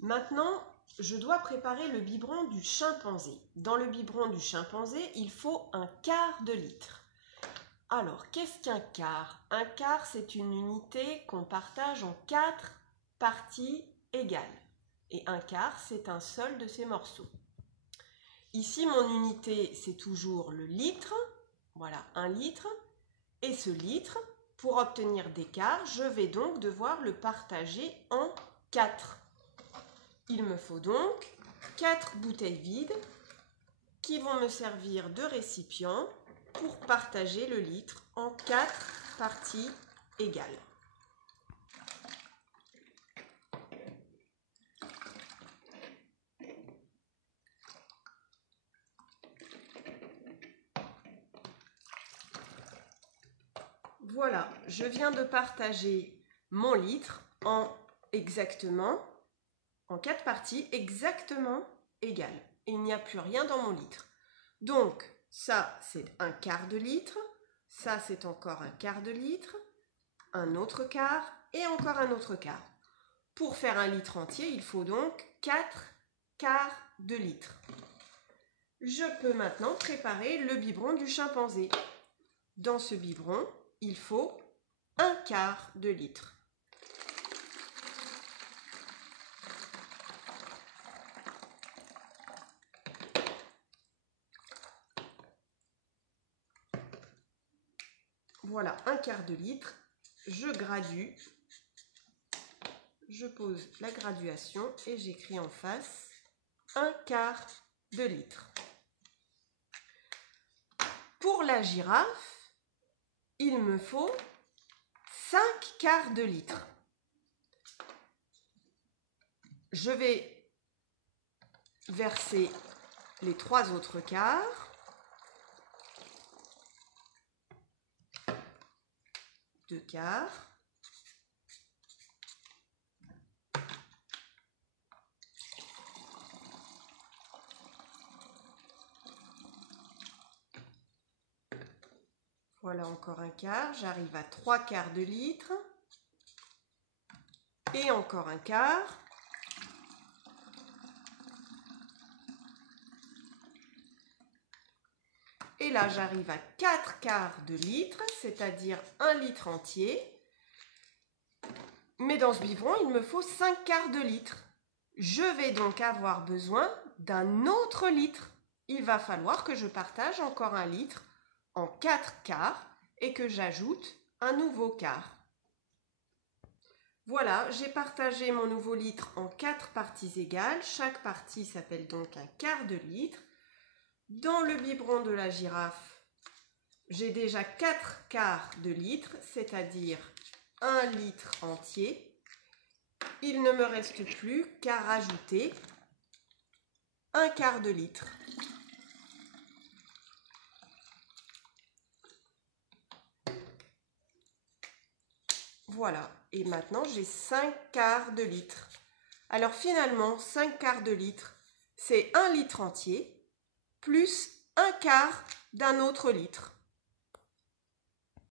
Maintenant, je dois préparer le biberon du chimpanzé. Dans le biberon du chimpanzé, il faut un quart de litre. Alors, qu'est-ce qu'un quart? Un quart, c'est une unité qu'on partage en 4 parties égales. Et un quart, c'est un seul de ces morceaux. Ici, mon unité, c'est toujours le litre. Voilà, 1 litre. Et ce litre, pour obtenir des quarts, je vais donc devoir le partager en 4. Il me faut donc 4 bouteilles vides qui vont me servir de récipient pour partager le litre en 4 parties égales. Voilà, je viens de partager mon litre en 4 parties exactement égales. Il n'y a plus rien dans mon litre. Donc, ça, c'est un quart de litre. Ça, c'est encore un quart de litre. Un autre quart et encore un autre quart. Pour faire un litre entier, il faut donc 4 quarts de litre. Je peux maintenant préparer le biberon du chimpanzé. Dans ce biberon, il faut un quart de litre. Voilà, un quart de litre. Je gradue. Je pose la graduation et j'écris en face un quart de litre. Pour la girafe, il me faut 5 quarts de litre. Je vais verser les 3 autres quarts. 2 quarts. Voilà encore un quart. J'arrive à 3 quarts de litre. Et encore un quart. Et là, j'arrive à 4 quarts de litre, c'est-à-dire 1 litre entier. Mais dans ce biberon, il me faut 5 quarts de litre. Je vais donc avoir besoin d'un autre litre. Il va falloir que je partage encore 1 litre en 4 quarts et que j'ajoute un nouveau quart. Voilà, j'ai partagé mon nouveau litre en 4 parties égales. Chaque partie s'appelle donc un quart de litre. Dans le biberon de la girafe, j'ai déjà 4 quarts de litre, c'est-à-dire 1 litre entier. Il ne me reste plus qu'à rajouter un quart de litre. Voilà, et maintenant j'ai 5 quarts de litre. Alors finalement, 5 quarts de litre, c'est 1 litre entier plus un quart d'un autre litre.